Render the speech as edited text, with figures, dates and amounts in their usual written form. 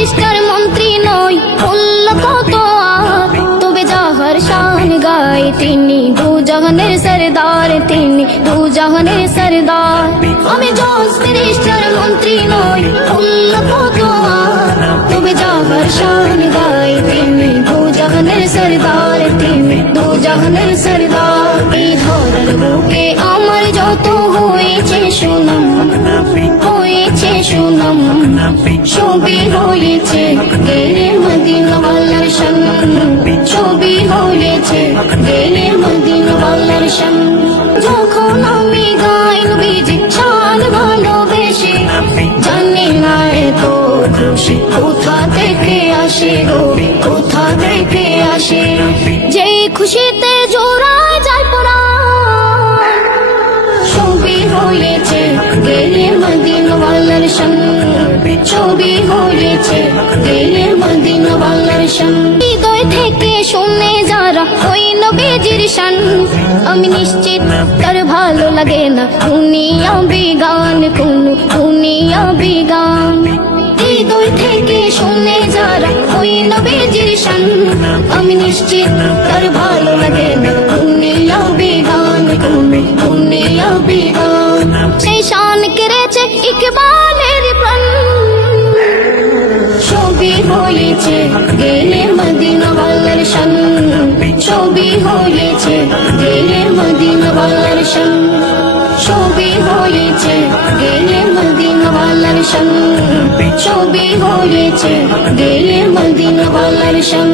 প্রতিষ্ঠার মন্ত্রী নই, মূল্য কত আর, তবে যাহার শান গায় তিনি দুজাহানের সরদার, তিনি দুজাহানের সরদার। আমি জজ প্রতিষ্ঠার মন্ত্রী নই, মূল্য কত আর, তবে যাহার শান গায় তিনি দুজাহানের সরদার, তিনি দুজাহানের সরদার। এই ধরার বুকে আমার যত হয়েছে সুনাম, হয়েছে সুনাম, ছবি হয়েছে গেলে মদিনাওয়ালার শান, ছবি হয়েছে গেলে মদিনাওয়ালার শান। যখন আমি গাই নবীজির শান ভালোবেসে, জানি না এত খুশি কোথা থেকে আসে গো, কোথা থেকে আসে। যেই খুশিতে জোড়ায় যায় পরাণ, ছবি হয়েছে গেলে মদিনাওয়ালার শান, ছবি হয়েছে গেলে মদিনাওয়ালার শান। হৃদয় থেকে শুনে যারা ওই নবীজির শান, আমি নিশ্চিত তার ভালো লাগে না দুনিয়া বিগান, কোনো দুনিয়া বিগান। হৃদয় থেকে শুনে যারা ওই নবীজির শান, আমি নিশ্চিত তার ভালো লাগে না দুনিয়া বিগান, কোনো দুনিয়া বিগান। সেই শান কেড়েছে ইকবালের প্রাণ, ছবি হয়েছে গেলে মদিনাওয়ালার শান, ছবি হয়েছে গেলে মদিনাওয়ালার শান, ছবি হয়েছে গেলে মদিনাওয়ালার শান, ছবি হয়েছে গেলে মদিনাওয়ালার শান।